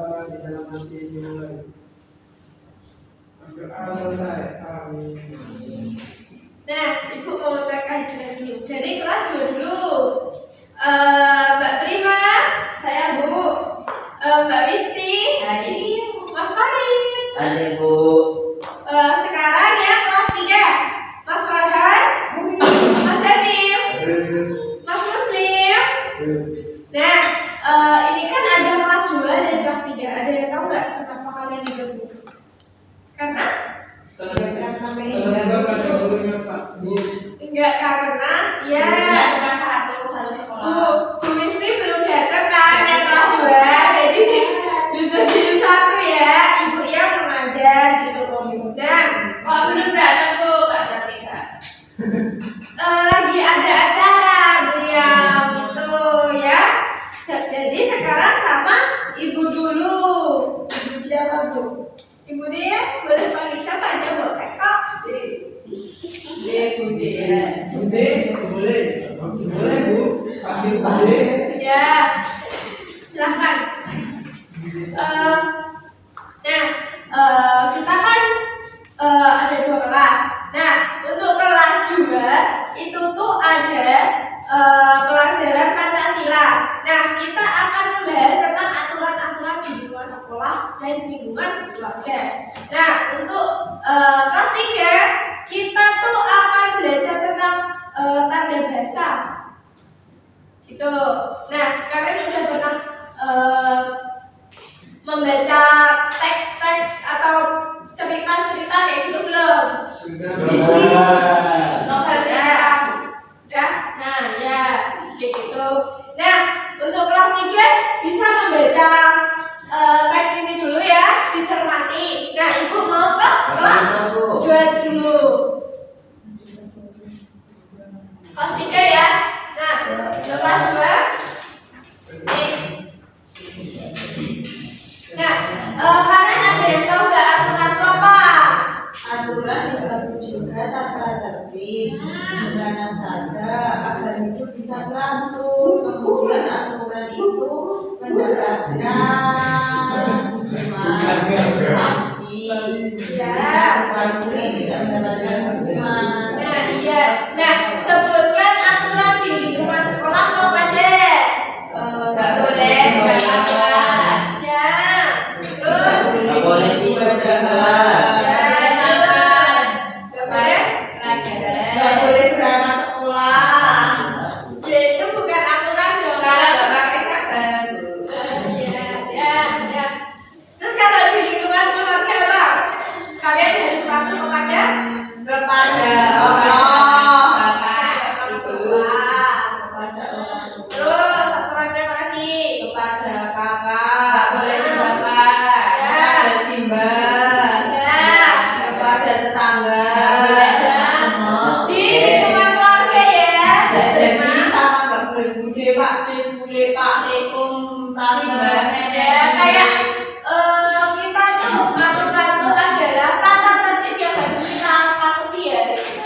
bersabar di dalam hati dimulai. Berdoa selesai. Amin. Nah, Ibu mau cek kajian dulu. Dari kelas 2 dulu. Mbak Prima, Saya Bu. Mbak Wisti, Mas Farid. Ada Bu. Sekarang ya kelas 3. Mas Farhan, Mas Yatim, Mas Muslim. Nah, ini kan ada kelas 2 dan kelas 3. Ada yang tahu nggak kenapa kalian digabung? Karena? Enggak, karena ya Bu Wisti belum datang kan yang kelas 2. Jadi dijadiin satu ya, Ibu yang mengajar gitu loh. Dan Kok belum datang Bu? Kak Tatika. lagi ada acara beliau gitu ya. Jadi sekarang sama Ibu dulu. Ibu siapa Bu? Ibu dia boleh panggil siapa aja boleh kok. Bude ya. Bude, boleh. Boleh Bu. Panggil Bude. Ya, silahkan. Kita kan ada 2 kelas. Nah, untuk kelas 2 itu tuh ada pelajaran Pancasila. Nah, kita akan membahas tentang aturan-aturan di lingkungan sekolah dan lingkungan keluarga. Nah, untuk kelas 3 kita tuh akan belajar tentang tanda baca. Gitu. Nah, kalian udah pernah membaca teks-teks atau cerita-cerita kayak gitu belum? Sudah. Novelnya udah? Nah, ya, kayak gitu. Nah, untuk kelas 3 bisa membaca teks ini dulu ya, dicermati. Nah, Ibu mau ke kelas 2 dulu. Kelas 3 ya. Nah, untuk kelas 2 Nah, kalian ada yang tahu nggak aturan itu apa? Aturan disebut juga tata tertib. Dimana saja agar hidup bisa teratur. Kemudian aturan itu mendapatkan sanksi. Ya. Patuhi tidak mendapatkan hukuman. Nah, iya. Nah, sebutkan aturan di lingkungan sekolah apa aja? Nggak boleh berlapas. Ya. Terus? Nggak boleh tidur kelas. Ya. Terus? Nggak boleh? Nggak boleh berangkat sekolah. Ya, itu bukan aturan dong. Kalau nggak pakai seragam. Iya, ya, ya. Terus kalau di lingkungan keluarga apa? Kalian harus patuh kepada Kepada Allah, Bapak, Ibu, kepada orang tua. Terus aturannya apa lagi? kepada kakak, nggak boleh bapak, Ya. kepada simbah, Ya. kepada tetangga, Di lingkungan keluarga ya. jadi sama nggak boleh bude pak, bude pak, lekum, tante, Ya, kayak kita tuh aturan tuh adalah tata tertib yang harus kita patuhi ya.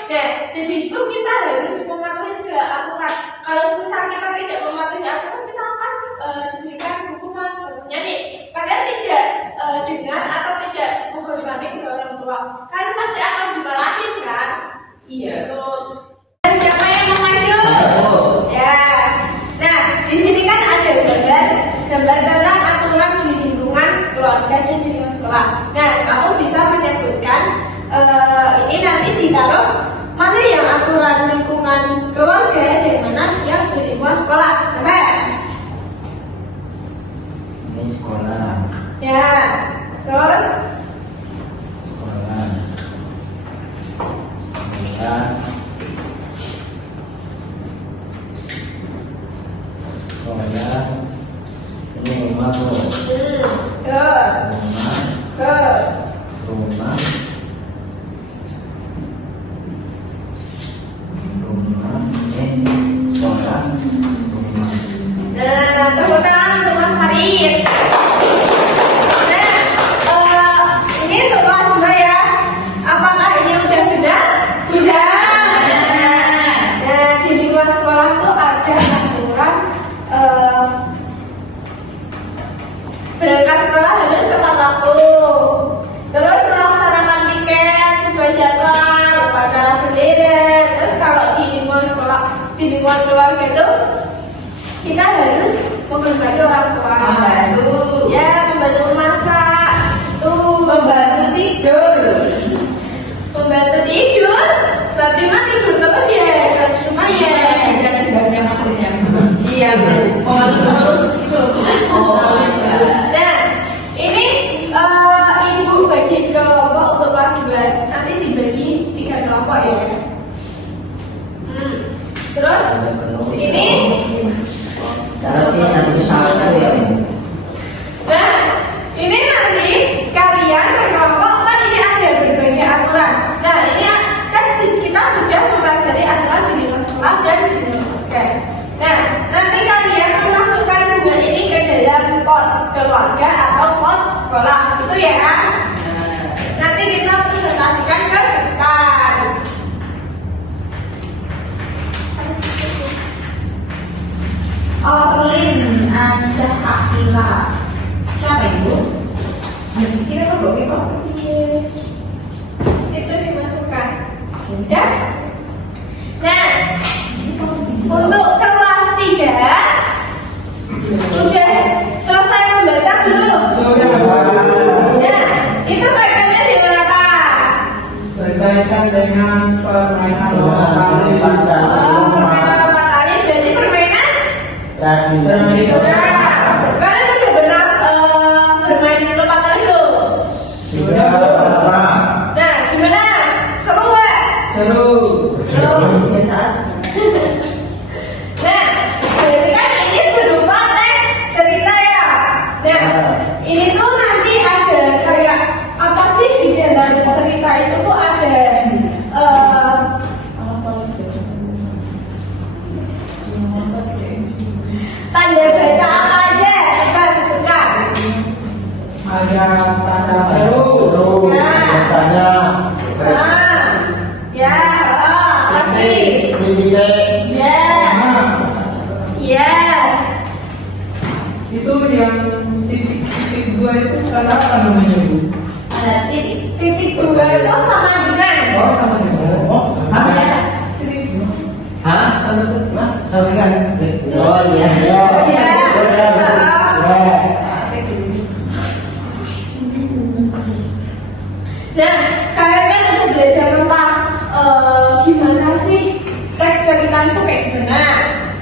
Nah, jadi itu kita harus mematuhi segala aturan. Kalau misal kita tidak mematuhi aturan, kita akan diberikan hukuman. Contohnya nih, kalian tidak dengar atau tidak menghormati kedua orang tua, kalian pasti akan dimarahin kan? iya. Gitu. Dan siapa yang mau maju? Ya. Nah, di sini kan ada gambar tentang aturan di lingkungan keluarga dan di lingkungan sekolah. Nah, kamu bisa menyebutkan ini nanti ditaruh mana yang aturan lingkungan keluarga dan mana yang di lingkungan sekolah. Coba. Ini sekolah. Ya. Terus Sekolah. Sekolah. Sekolah. Ini rumah Bu. terus Rumah. terus Rumah. Rumah. Ini sekolah. Rumah. Nah, tepuk tangan untuk Mas Farid. Nah, ini untuk kelas 2 ya. Apakah ini udah benar? Sudah. Nah, di lingkungan sekolah tuh ada aturan berangkat sekolah waktu. Terus melaksanakan piket sesuai jadwal, upacara bendera. Terus kalau di lingkungan sekolah, di lingkungan keluarga itu kita harus membantu orang tua. Membantu. Ya, membantu memasak. Tuh, Membantu tidur. membantu tidur. Mbak Prima tidur terus ya, di rumah ya. Dan sebagainya maksudnya. Iya, halus-halus gitu. Nah, ini ibu bagi kelompok untuk kelas 2. Nanti dibagi 3 kelompok ya. Terus ini, Syaratnya satu-satu ya. nah ini nanti kalian berkelompok kan ini ada berbagai aturan. Nah ini kan kita sudah mempelajari aturan di lingkungan sekolah dan di lingkungan keluarga. Nah nanti kalian memasukkan bunga ini ke dalam pot keluarga atau pot sekolah itu ya kan? Nanti kita presentasikan ke depan. Orlin Anja Akila. Siapa itu? Kira apa blognya kok? Itu dimasukkan. Ya. Nah, untuk kelas 3 udah selesai membaca belum? Sudah. Nah, itu kaitannya dengan apa? Berkaitan dengan permainan lompat tali. Permainan lompat tali berarti permainan. Tradisional. Nah, kalian udah benar bermain lompat tali belum? Sudah. Nah, gimana? Seru nggak? Seru. Biasa aja. Nah, berarti kan ini berupa teks cerita ya. Nah, ini tuh nanti ada kayak apa sih di dalam cerita itu tuh ada tanda baca apa aja? Coba sebutkan. Ada tanda seru. Tanya. Nah, ya, lagi. Ya, ya. Itu yang titik-titik 2 itu kata apa namanya Bu? Ada titik. Titik 2 itu sama dengan. Oh sama dengan. Oh, Ya. titik 2. Hah? Sama dengan. Oh iya. Ya. Nah, kalian kan udah belajar tentang gimana sih teks cerita itu kayak gimana.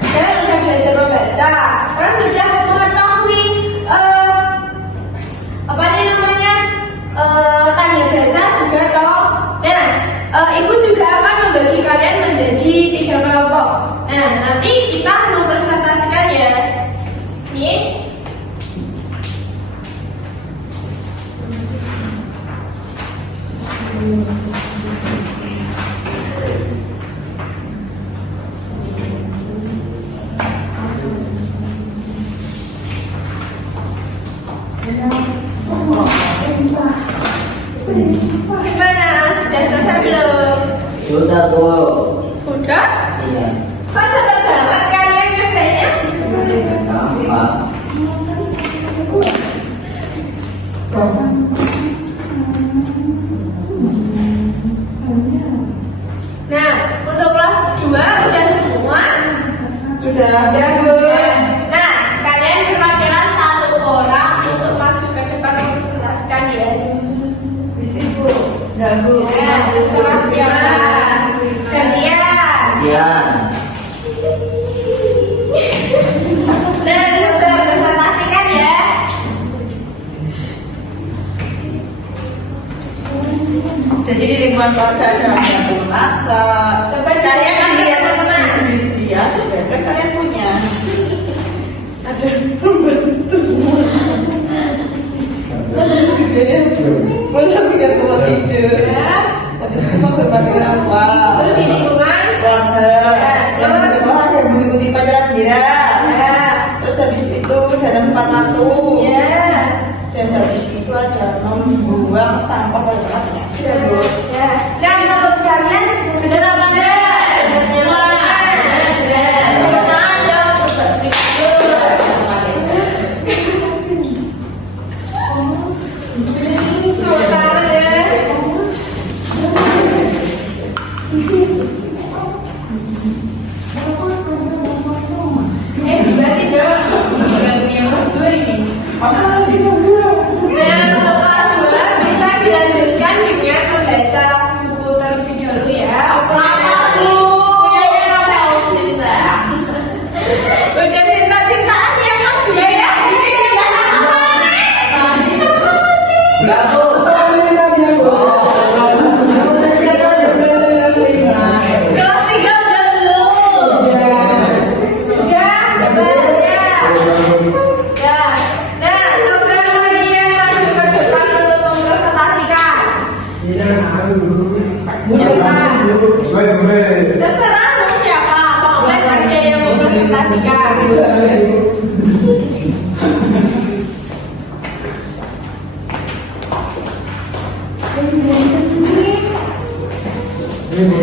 Kalian udah belajar membaca, kalian sudah mengetahui apa nih namanya tanda baca juga toh. Nah, ibu juga akan membagi kalian menjadi 3 kelompok. Nah, nanti kita mempresentasikan ya. Nih. Gimana? Sudah selesai belum? Sudah Bu. Sudah? Iya. Kok cepet banget kalian ngerjainnya? Gampang. Nah, untuk kelas 2 udah semua? Sudah. Udah Bu. Nah, kalian perwakilan 1 orang untuk maju ke depan mempresentasikan ya. Ibu. Enggak Bu. Ya, silakan. Gantian. Iya. Nah, coba presentasikan ya. Jadi di lingkungan keluarga ada yang masak. Coba Kalian kan lihat teman-teman. sendiri-sendiri ya. Kan kalian punya. Ada juga ya. Boleh bikin semua tidur. Ya. Tapi semua berbagi orang tua. Terus di lingkungan. Keluarga. Yang di sekolah ada yang mengikuti pelajaran bira. Ya. Terus habis itu datang tepat waktu. Ya. Dan habis itu ada membuang sampah pada tempatnya. Sudah Bu. Ya. Dan menurut kalian benar apa enggak? Benar. Tepuk tangan ya. Berarti dong. Berarti yang kedua ini. Nah, untuk kelas 2 bisa dilanjutkan dengan membaca buku terlebih dahulu ya. Punyanya Novel Cinta. Udah cinta-cintaan ya Mas juga ya. Ini cinta apa nih? Bravo. Kelas 3 udah belum? Udah, coba ya. Ya. Nah, coba lagi yang maju ke depan untuk mempresentasikan. Terserah mau siapa, pokoknya aja yang mempresentasikan.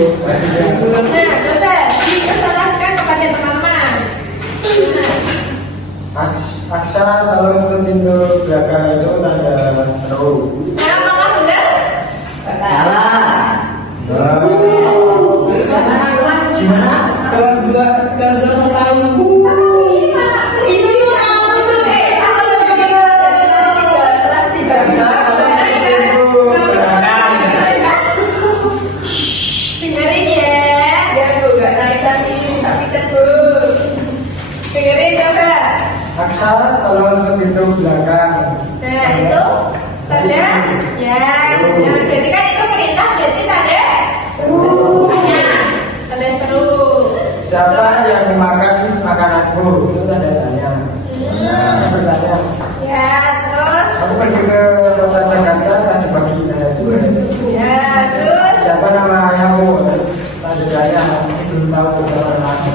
Nah, coba dipresentasikan kepada teman-teman. Aksara kalau untuk pintu belakang itu tanda seru. Nah, apakah benar? Salah. Gimana? Kelas 2 so tahu. Itu tuh kamu tuh Kelas 3. Aksara kalau untuk pintu belakang. Dengerin ya. Ya, Bu, gak naik tadi, tapi Bu. Dengerin coba. Aksara kalau untuk pintu belakang. Nah, itu tanda ya. Nah, berarti kan itu perintah, berarti tanda seru. Tanda seru. Siapa yang memakan makananku? Itu tanda tanya. Bertanya. Ya, terus Aku pergi ke kota Jakarta tadi pagi tanda dua. ya, terus Siapa nama ayahmu? Tanda tanya. Aku belum tahu beberapa nama.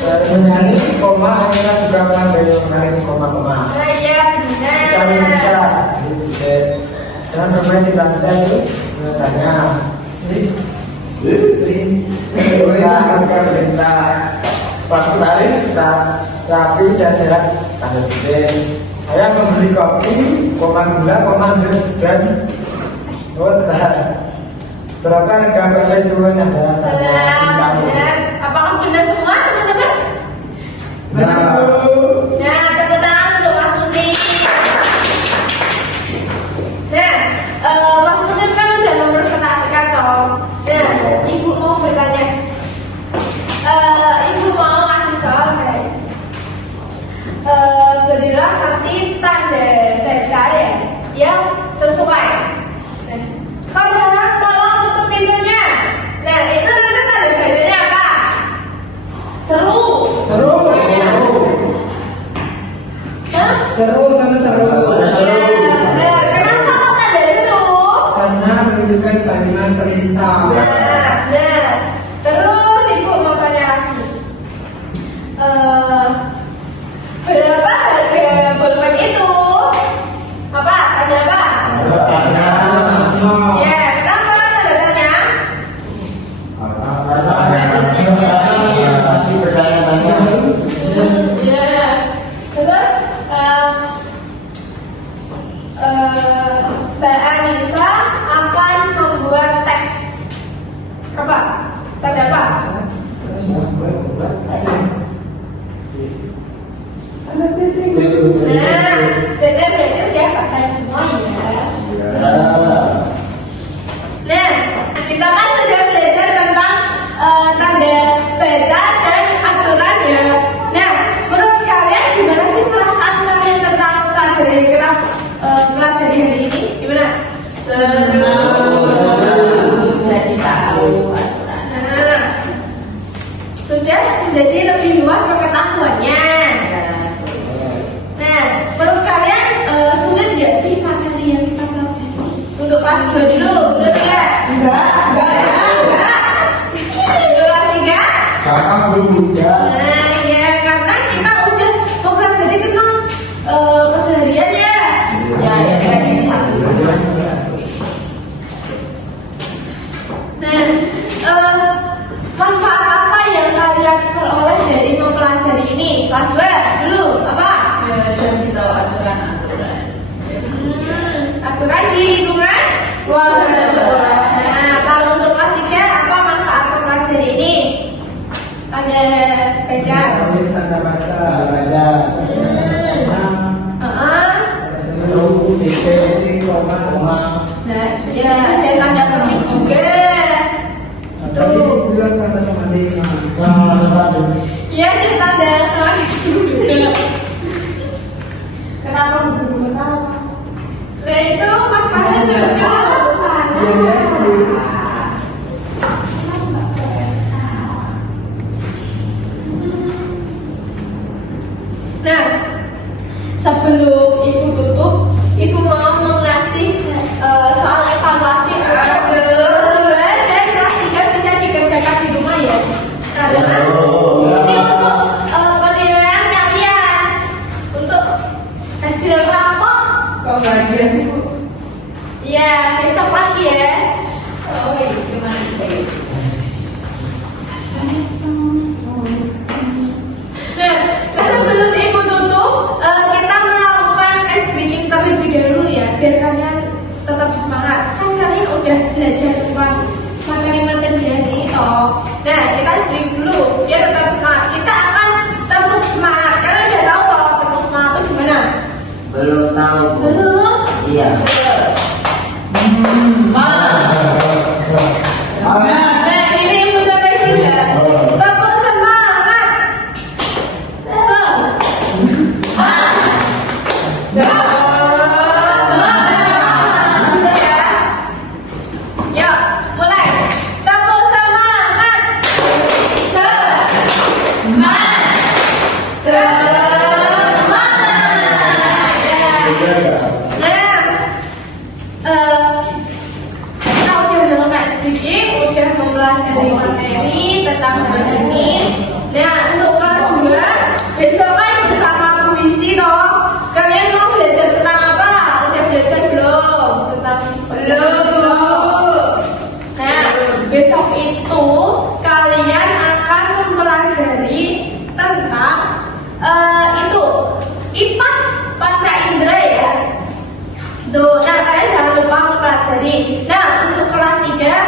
Menyanyi koma akhirnya juga mengambil koma-koma. nah, ya Kami bisa benar. jangan bermain di lantai itu tanya perintah perintah waktu baris rapi dan sehat tanda titik. Saya membeli kopi gula dan water. Berapa harga bakso itu ada Benar, benar. Apakah benar semua teman-teman? Nah, tepuk tangan untuk Mas Muslim. Nah, Mas Muslim kan udah mempresentasikan toh. Nah, Ibu mau bertanya. Ibu mau ngasih soal kayak berilah nanti tanda baca ya yang sesuai. Nah, tolong tutup pintunya. Nah, itu nanti tanda bacanya apa? seru. Hah? seru karena seru Nah, kenapa kok tanda seru? karena menunjukkan kalimat perintah. Nah, terus Ibu mau tanya lagi. Berapa harga pulpen itu? Apa? Ada apa? Ya, kenapa tanda tanya? Ya. Terus Mbak Anissa akan membuat teh. Apa? Tanda apa? Nah, benar berarti udah pakai semua ya. Nah, kita kan sudah belajar tentang tanda baca dan aturannya. Nah, menurut kalian gimana sih perasaan kalian tentang pelajaran yang kita pelajari hari ini? Gimana? Seru. Jadi tahu aturan. Nah, sudah menjadi lebih luas pengetahuannya. Nah, menurut kalian sulit nggak sih materi yang kita pelajari? Untuk kelas 2 dulu, sulit nggak? Enggak. Untuk kelas 3? Kakak belum ya. Nah, ya karena kita udah mempelajari tentang kesehariannya. Ya, ini satu. Nah, manfaat apa yang kalian peroleh dari mempelajari ini? Kelas 2 Nah, kalau untuk kelas 3, apa manfaat mempelajari ini? Ada baca. Tanda baca. Baca. Sebelum DC, koma. Nah, ya ada tanda petik juga. Tadi bilang tanda sama dia. Nah, Ya, ada tanda sama juga. Kenapa belum tahu? Nah, itu Mas Farhan lucu. Iya biasa. Nah, sebelum Ibu tutup, Ibu mau mengasih soal evaluasi untuk kelas 2 dan kelas 3 bisa dikerjakan di rumah ya. Karena ini untuk penilaian kalian untuk hasil rapor. Kok bahagia sih Bu? Ya, besok lagi ya. Oh, gimana sih? Nah, sebelum Ibu tutup, kita melakukan ice breaking terlebih dahulu ya, biar kalian tetap semangat. Kan kalian udah belajar tentang materi-materi hari ini toh. Nah, kita ice breaking dulu, biar tetap semangat. Kita akan tepuk semangat. Kalian udah tahu toh tepuk semangat itu gimana? Belum tahu, Bu. Belum? Iya. Nah, ini Ibu coba dulu ya. Tepuk semangat. Yuk, mulai. Tepuk semangat. Kita udah melakukan speaking, udah mempelajari materi tentang hal ini. Nah, untuk kelas 2, besok kan bersama puisi toh. Kalian mau belajar tentang apa? Udah belajar belum? Belum. Nah, besok itu kalian akan mempelajari tentang itu IPAS panca indera ya. Tuh, nah kalian jangan lupa mempelajari. Nah, untuk kelas 3,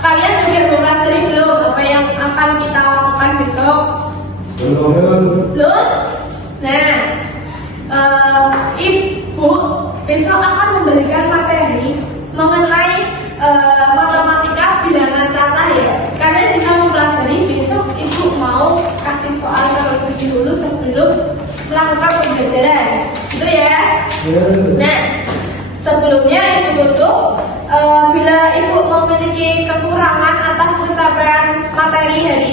kalian udah mempelajari belum apa yang akan kita lakukan besok? Belum? Nah, Ibu besok akan memberikan materi mengenai matematika bilangan catah ya. Kalian bisa mempelajari besok. Ibu mau kasih soal terlebih dahulu sebelum melakukan pembelajaran. Itu ya. Nah, sebelumnya Ibu tutup, bila Ibu memiliki kekurangan atas pencapaian materi hari